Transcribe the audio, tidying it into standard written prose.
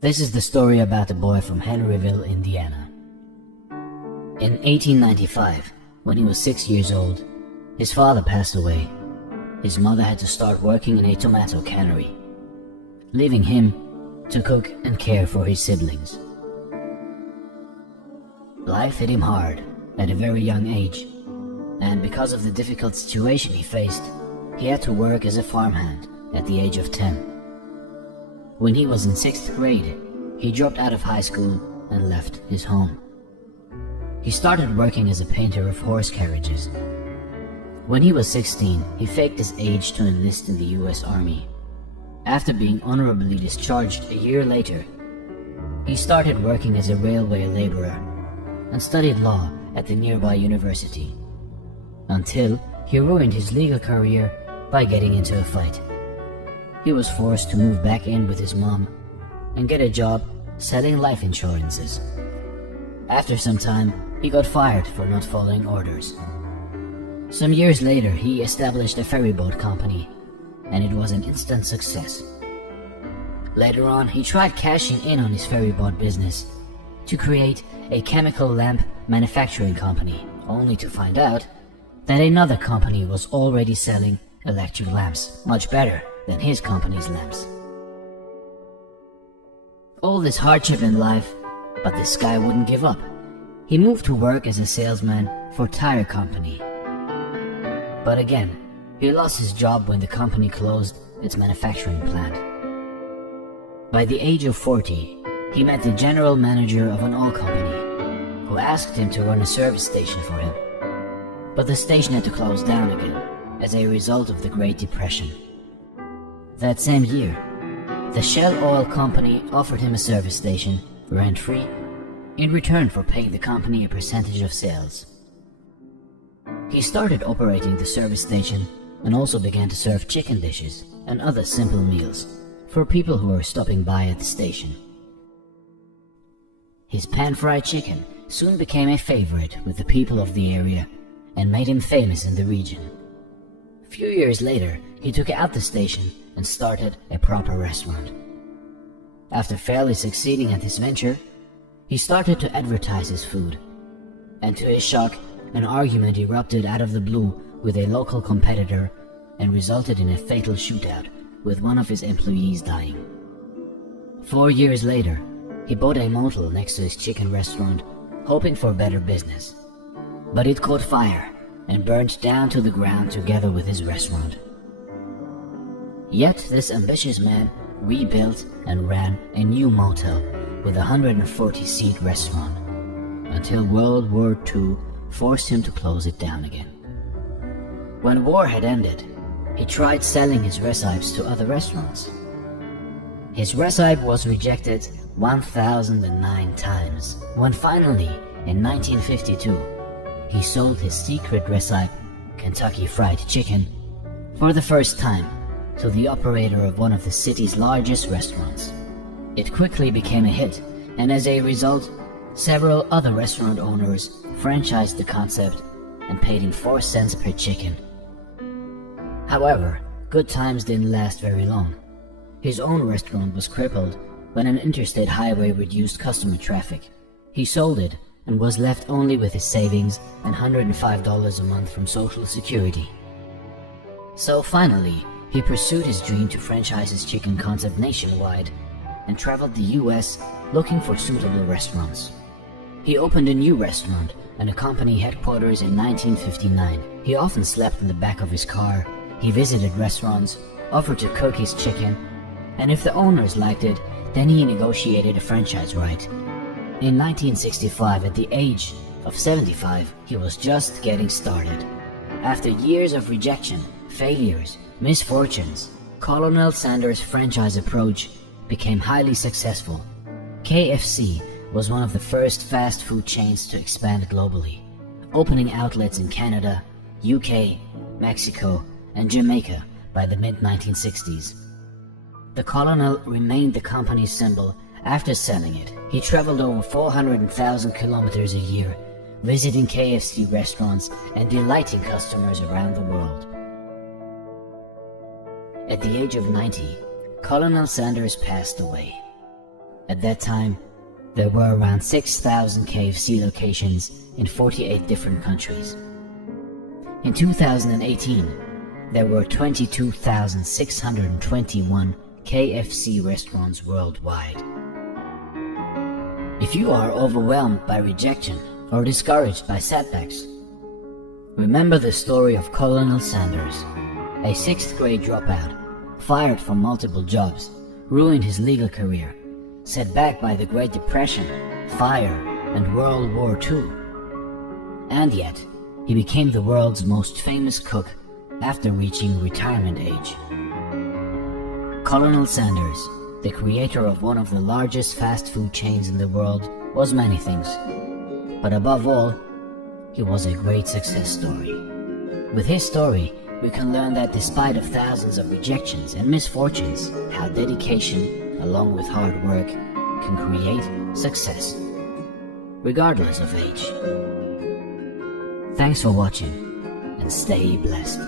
This is the story about a boy from Henryville, Indiana. In 1895, when he was 6 years old, his father passed away. His mother had to start working in a tomato cannery, leaving him to cook and care for his siblings. Life hit him hard at a very young age, and because of the difficult situation he faced, he had to work as a farmhand at the age of 10. When he was in 6th grade, he dropped out of high school and left his home. He started working as a painter of horse carriages. When he was 16, he faked his age to enlist in the US Army. After being honorably discharged a year later, he started working as a railway laborer and studied law at the nearby university, until he ruined his legal career by getting into a fight. He was forced to move back in with his mom and get a job selling life insurances. After some time, he got fired for not following orders. Some years later, he established a ferryboat company, and it was an instant success. Later on, he tried cashing in on his ferryboat business to create a chemical lamp manufacturing company, only to find out that another company was already selling electric lamps much better than his company's lamps. All this hardship in life, but this guy wouldn't give up. He moved to work as a salesman for a tire company. But again, he lost his job when the company closed its manufacturing plant. By the age of 40, he met the general manager of an oil company, who asked him to run a service station for him. But the station had to close down again as a result of the Great Depression. That same year, the Shell Oil Company offered him a service station, rent-free, in return for paying the company a percentage of sales. He started operating the service station and also began to serve chicken dishes and other simple meals for people who were stopping by at the station. His pan-fried chicken soon became a favorite with the people of the area and made him famous in the region. A few years later, he took out the station and started a proper restaurant. After fairly succeeding at this venture, he started to advertise his food, and to his shock, an argument erupted out of the blue with a local competitor and resulted in a fatal shootout with one of his employees dying. 4 years later, he bought a motel next to his chicken restaurant, hoping for better business. But it caught fire and burned down to the ground together with his restaurant. Yet this ambitious man rebuilt and ran a new motel with a 140-seat restaurant, until World War II forced him to close it down again. When war had ended, he tried selling his recipes to other restaurants. His recipe was rejected 1,009 times, when finally, in 1952, he sold his secret recipe, Kentucky Fried Chicken, for the first time to the operator of one of the city's largest restaurants. It quickly became a hit, and as a result, several other restaurant owners franchised the concept and paid him 4 cents per chicken. However, good times didn't last very long. His own restaurant was crippled when an interstate highway reduced customer traffic. He sold it and was left only with his savings and $105 a month from Social Security. So finally, he pursued his dream to franchise his chicken concept nationwide and traveled the US looking for suitable restaurants. He opened a new restaurant and a company headquarters in 1959. He often slept in the back of his car. He visited restaurants, offered to cook his chicken, and if the owners liked it, then he negotiated a franchise right. In 1965, at the age of 75, he was just getting started. After years of rejection, failures, misfortunes, Colonel Sanders' franchise approach became highly successful. KFC was one of the first fast food chains to expand globally, opening outlets in Canada, UK, Mexico, and Jamaica by the mid-1960s. The Colonel remained the company's symbol after selling it. He traveled over 400,000 kilometers a year, visiting KFC restaurants and delighting customers around the world. At the age of 90, Colonel Sanders passed away. At that time, there were around 6,000 KFC locations in 48 different countries. In 2018, there were 22,621 KFC restaurants worldwide. If you are overwhelmed by rejection or discouraged by setbacks, remember the story of Colonel Sanders, a 6th grade dropout, fired from multiple jobs, ruined his legal career, set back by the Great Depression, fire, and World War II. And yet, he became the world's most famous cook after reaching retirement age. Colonel Sanders, the creator of one of the largest fast food chains in the world, was many things. But above all, he was a great success story. With his story, we can learn that despite of thousands of rejections and misfortunes, how dedication, along with hard work, can create success, regardless of age. Thanks for watching, and stay blessed.